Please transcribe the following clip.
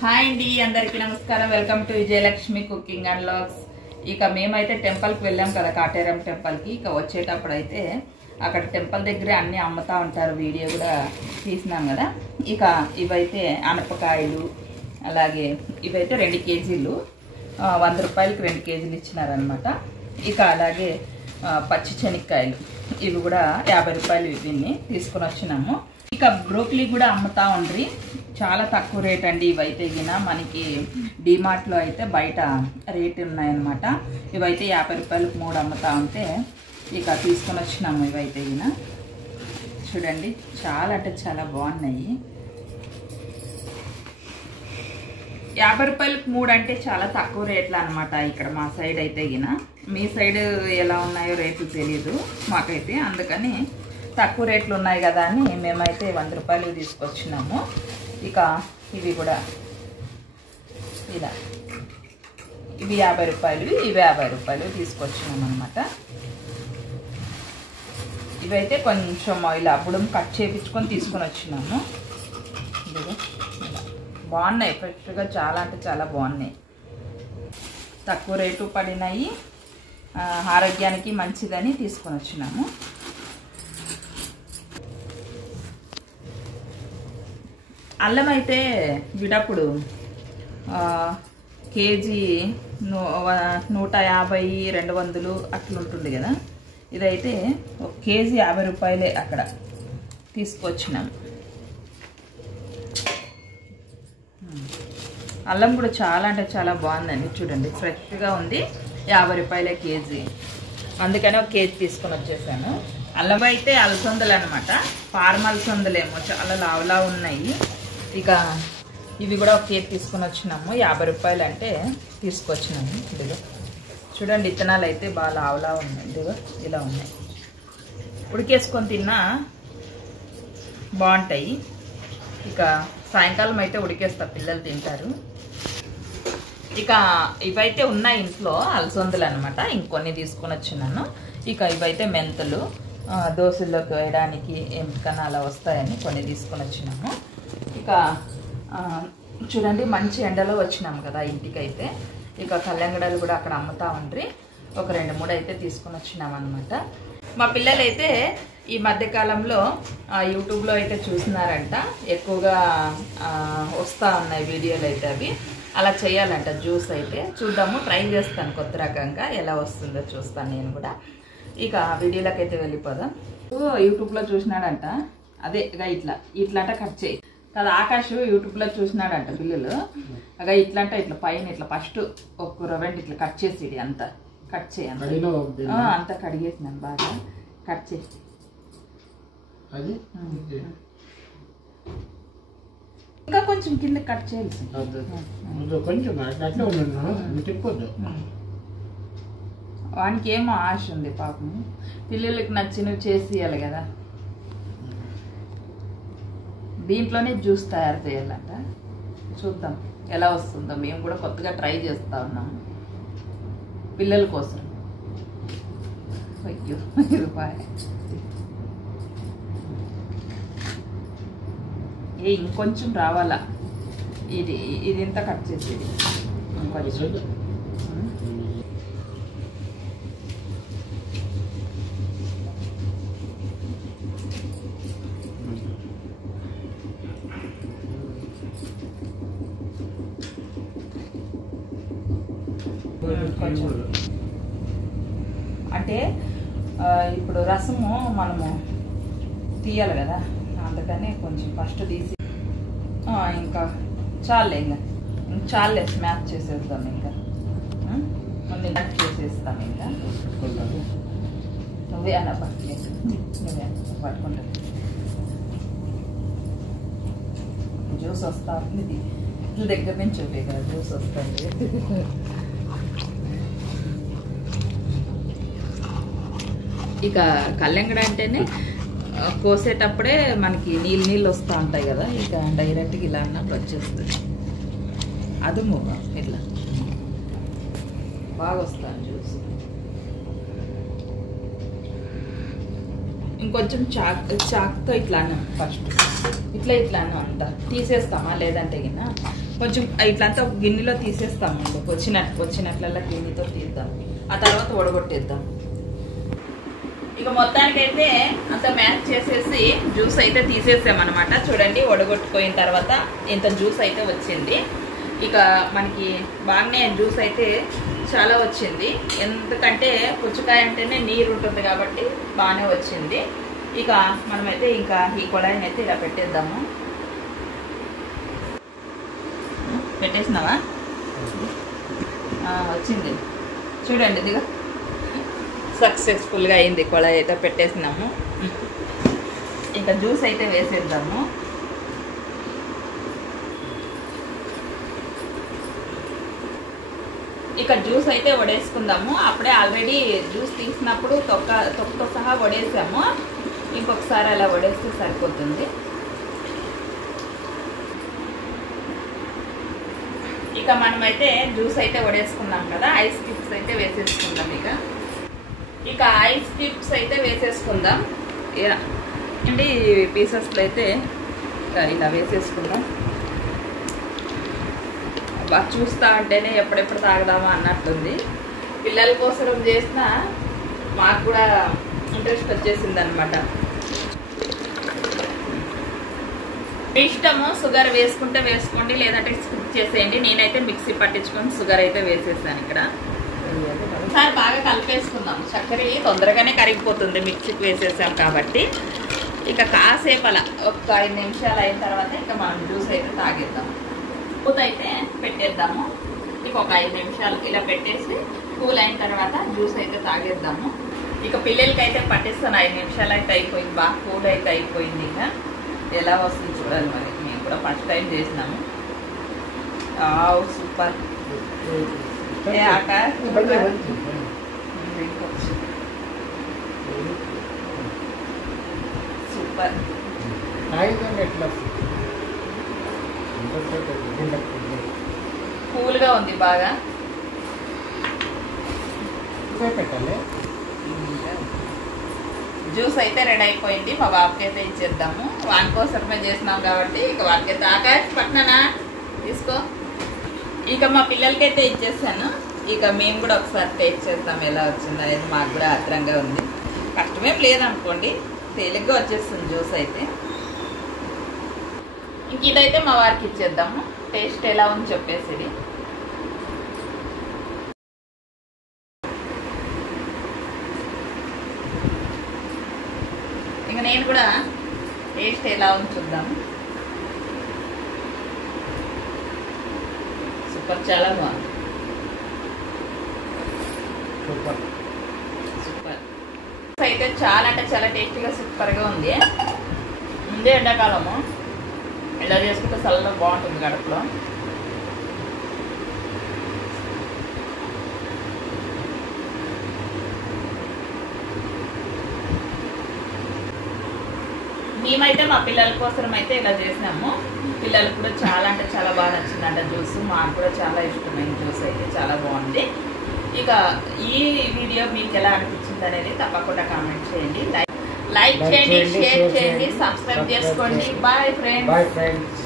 Hi అండి, అందరికీ నమస్కారం. Welcome to Vijayalakshmi cooking and vlogs. ఇక మేమైతే టెంపుల్కి వెళ్ళాం కదా, కాటేరం టెంపుల్కి. ఇక వచ్చేటప్పుడు అయితే అక్కడ టెంపుల్ దగ్గరే అన్నీ అమ్ముతూ ఉంటారు, వీడియో కూడా తీసినాం కదా. ఇక ఇవైతే అనపకాయలు, అలాగే ఇవైతే 2 కేజీలు 100 రూపాయలకి 2 కేజీలు ఇచ్చినారనమాట. ఇక అలాగే పచ్చి శనక్కాయలు, ఇవి కూడా 50 రూపాయలు ఇవన్నీ తీసుకుని వచ్చినాము. ఇక బ్రోకలీ కూడా అమ్ముతా ఉండ్రి, చాలా తక్కువ రేట్ అండి. ఇవైతే గిన మనకి డిమార్ట్లో అయితే బయట రేట్ ఉన్నాయన్నమాట. ఇవైతే 50 రూపాయలకు 3 అమ్ముతా ఉంటే ఇక తీసుకొని వచ్చినాము. ఇవైతే గిన చూడండి, చాలా అంటే చాలా బాగున్నాయి. 50 రూపాయలకు 3 అంటే చాలా తక్కువ రేట్లు అనమాట ఇక్కడ మా సైడ్ అయితే గిన. మీ సైడ్ ఎలా ఉన్నాయో రేట్లు తెలీదు మాకైతే, అందుకని తక్కువ రేట్లు ఉన్నాయి కదా అని మేమైతే 100 రూపాయలు తీసుకొచ్చినాము. ఇక ఇవి కూడా ఇలా, ఇవి 50 రూపాయలు, ఇవి 50 రూపాయలు తీసుకొచ్చినాం అనమాట. ఇవైతే కొంచెం ఇలా అప్పుడు కట్ చేయించుకొని తీసుకొని వచ్చినాము. బాగున్నాయి, ఫ్రెష్గా చాలా అంటే చాలా బాగున్నాయి. తక్కువ రేటు పడినాయి, ఆరోగ్యానికి మంచిదని తీసుకొని వచ్చినాము. అల్లం అయితే విడప్పుడు కేజీ 150, 200 అట్లా ఉంటుంది కదా. ఇదైతే 1 కేజీ 50 రూపాయలే అక్కడ తీసుకొచ్చినాము. అల్లం కూడా చాలా అంటే చాలా బాగుందండి, చూడండి ఫ్రెష్గా ఉంది. 50 రూపాయలే కేజీ, అందుకని 1 కేజీ తీసుకొని వచ్చేసాను. అల్లం అయితే అలసందలు అనమాట, ఫార్మ్ అలసందలేమో చాలా లావులా ఉన్నాయి. ఇక ఇవి కూడా 1 కేజీ తీసుకొని వచ్చినాము. 50 రూపాయలు అంటే తీసుకొచ్చినాము. ఇదిగో చూడండి, విత్తనాలు అయితే బాగా లావులా ఉన్నాయి. ఇదిగో ఇలా ఉన్నాయి, ఉడికేసుకొని తిన్నా బాగుంటాయి. ఇక సాయంకాలం అయితే ఉడికేస్తా, పిల్లలు తింటారు. ఇక ఇవైతే ఉన్నాయి ఇంట్లో అలసందలు అనమాట, ఇంకొన్ని తీసుకొని వచ్చినాను. ఇక ఇవైతే మెంతులు, దోశల్లోకి వేయడానికి ఎంపికన అలా వస్తాయని కొన్ని తీసుకొని వచ్చినాము. ఇక చూడండి, మంచి ఎండలో వచ్చినాము కదా ఇంటికైతే. ఇక కల్లంగడాలు కూడా అక్కడ అమ్ముతా ఉండ్రి, ఒక 2-3 అయితే తీసుకొని వచ్చినాం అనమాట. మా పిల్లలైతే ఈ మధ్యకాలంలో యూట్యూబ్లో అయితే చూస్తున్నారంట, ఎక్కువగా వస్తూ ఉన్నాయి వీడియోలు అయితే. అవి అలా చేయాలంట, జ్యూస్ అయితే చూద్దాము, ట్రై చేస్తాను కొత్త రకంగా ఎలా వస్తుందో చూస్తాను నేను కూడా. ఇక వీడియోలోకి అయితే వెళ్ళిపోదాం. యూట్యూబ్లో చూసినాడంట, అదే ఇట్లా ఇట్లా అంటే కట్ చేయి కదా. ఆకాష్ యూట్యూబ్లో చూసినాడంట పిల్లలు, అగా ఇట్లా అంటే ఇట్లా పైన ఇట్లా ఫస్ట్ ఒక రవ్వండి ఇట్లా కట్ చేసి అంతా కట్ చేయి, అంతా కడిగేసినాను బాగా, కట్ చేసి ఇంకా కొంచెం కింద కట్ చేయాల్సి. వానికి ఏమో ఆశ ఉంది పాపం, పిల్లలకి నచ్చినవి చేసి ఇవ్వాలి కదా. దీంట్లోనే జ్యూస్ తయారు చేయాలంట, చూద్దాం ఎలా వస్తుందో. మేము కూడా కొత్తగా ట్రై చేస్తూ ఉన్నాము పిల్లల కోసం. అయ్యో ఇంకొంచెం రావాలా, ఇది ఇంత కట్ చేసేది ఇంకొంచెం. అంటే ఇప్పుడు రసము మనము తీయాలి కదా, అందుకని కొంచెం ఫస్ట్ తీసి ఇంకా చాలే, ఇంకా చాలే స్మాష్ చేసేద్దాం. ఇంకా మ్యాచ్ చేసేస్తాం. ఇంకా నువ్వే అన్న పట్టలేదు, నువ్వే పట్టుకుంటుంది. జ్యూస్ వస్తా ఉంది, ఇట్ల దగ్గర నుంచి చూపే కదా జ్యూస్ వస్తుంది. ఇక కల్లంగడ అంటేనే కోసేటప్పుడే మనకి నీళ్ళు వస్తూ ఉంటాయి కదా, ఇక డైరెక్ట్గా ఇలా అన్నప్పుడు వచ్చేస్తుంది. అదుము ఇట్లా బాగా వస్తాను జ్యూస్. ఇంకొంచెం చాక్తో ఇట్లా అన్నాం ఫస్ట్ ఇట్లా అన్నాం అంతా తీసేస్తామా లేదంటే గిన్న కొంచెం ఇట్లంతా ఒక గిన్నెలో తీసేస్తామండి వచ్చినట్లల్లా గిన్నెతో తీద్దాం ఆ తర్వాత వడగొట్టేద్దాం ఇక మొత్తానికైతే అంత మ్యాచ్ చేసేసి జ్యూస్ అయితే తీసేసామన్నమాట చూడండి వడగొట్టుపోయిన తర్వాత ఇంత జ్యూస్ అయితే వచ్చింది ఇక మనకి బాగానే జ్యూస్ అయితే చాలా వచ్చింది ఎందుకంటే పుచ్చకాయ అంటేనే నీరు ఉంటుంది కాబట్టి బాగానే వచ్చింది ఇక మనమైతే ఇంకా ఈ కొడాయిని అయితే ఇలా పెట్టేద్దాము పెట్టేసినావా వచ్చింది చూడండి ఇదిగా సక్సెస్ఫుల్గా అయింది కొడాయి అయితే పెట్టేసినాము ఇంకా జ్యూస్ అయితే వేసేద్దాము ఇక జ్యూస్ అయితే వడేసుకుందాము అప్పుడే ఆల్రెడీ జ్యూస్ తీసినప్పుడు తొక్కతో సహా వడేసాము ఇంకొకసారి అలా వడేస్తే సరిపోతుంది ఇక మనమైతే జ్యూస్ అయితే వడేసుకున్నాం కదా ఐస్ క్యూబ్స్ అయితే వేసేసుకుందాం ఇక ఐస్ క్యూబ్స్ అయితే వేసేసుకుందాం అండి పీసెస్లో అయితే ఇలా వేసేసుకుందాం బాగా చూస్తా ఉంటేనే ఎప్పుడెప్పుడు తాగదామా అన్నట్లుంది పిల్లల కోసం చేసిన మాకు కూడా ఇంట్రెస్ట్ వచ్చేసింది అనమాట ఇష్టము షుగర్ వేసుకుంటే వేసుకోండి లేదంటే స్కిప్ చేసేయండి నేనైతే మిక్సీ పట్టించుకొని షుగర్ అయితే వేసేసాను ఇక్కడ ఒకసారి బాగా కలిపేసుకుందాం చక్కెర తొందరగానే కరిగిపోతుంది మిక్సీకి వేసేసాం కాబట్టి ఇక కాసేపు అలా ఒక 5 నిమిషాలు అయిన తర్వాత ఇక మనం జ్యూస్ అయితే తాగేద్దాం కూల్ అయితే పెట్టేద్దాము ఇక ఒక 5 నిమిషాలు ఇలా పెట్టేసి కూల్ అయిన తర్వాత జ్యూస్ అయితే తాగేద్దాము ఇక పిల్లలకి అయితే పట్టిస్తాను 5 నిమిషాలు అయితే అయిపోయింది బాగా కూల్ అయితే అయిపోయింది ఇక ఎలా వస్తుంది చూడాలి మరి మేము కూడా ఫస్ట్ టైం చేసినాము సూపర్ సూపర్ కూల్గా ఉంది బాగా జ్యూస్ అయితే రెడీ అయిపోయింది మా బాబుకి అయితే ఇచ్చేద్దాము వాని కోసమే చేసినాం కాబట్టి ఇక వానికైతే ఆకాశ పట్ననా తీసుకో ఇక మా పిల్లలకైతే ఇచ్చేసాను ఇక మేము కూడా ఒకసారి టేస్ట్ చేస్తాం ఎలా వచ్చింది అనేది మాకు కూడా ఆత్రంగా ఉంది కష్టమేం లేదనుకోండి తేలిగ్గా వచ్చేస్తుంది జ్యూస్ అయితే ఇంక ఇదైతే మా వారికి ఇచ్చేద్దాము టేస్ట్ ఎలా ఉంది చెప్పేసి ఇంకా నేను కూడా టేస్ట్ ఎలా ఉంది చూద్దాము సూపర్ చాలా బాగుంది సూపర్ అయితే చాలా అంటే చాలా టేస్టీగా సూపర్గా ఉంది ముందే ఎండాకాలము ఇలా చేసుకుంటే చల్లగా బాగుంటుంది గడపలో మేమైతే మా పిల్లల కోసం అయితే ఇలా చేసినాము పిల్లలకు కూడా చాలా అంటే చాలా బాగా నచ్చిందంట జ్యూస్ మాకు కూడా చాలా ఇష్టమైన జ్యూస్ అయితే చాలా బాగుంది ఇక ఈ వీడియో మీకు ఎలా అనిపించింది అనేది తప్పకుండా కామెంట్ చేయండి లైక్ చేయండి షేర్ చేయండి సబ్స్క్రైబ్ చేసుకోండి బాయ్ ఫ్రెండ్స్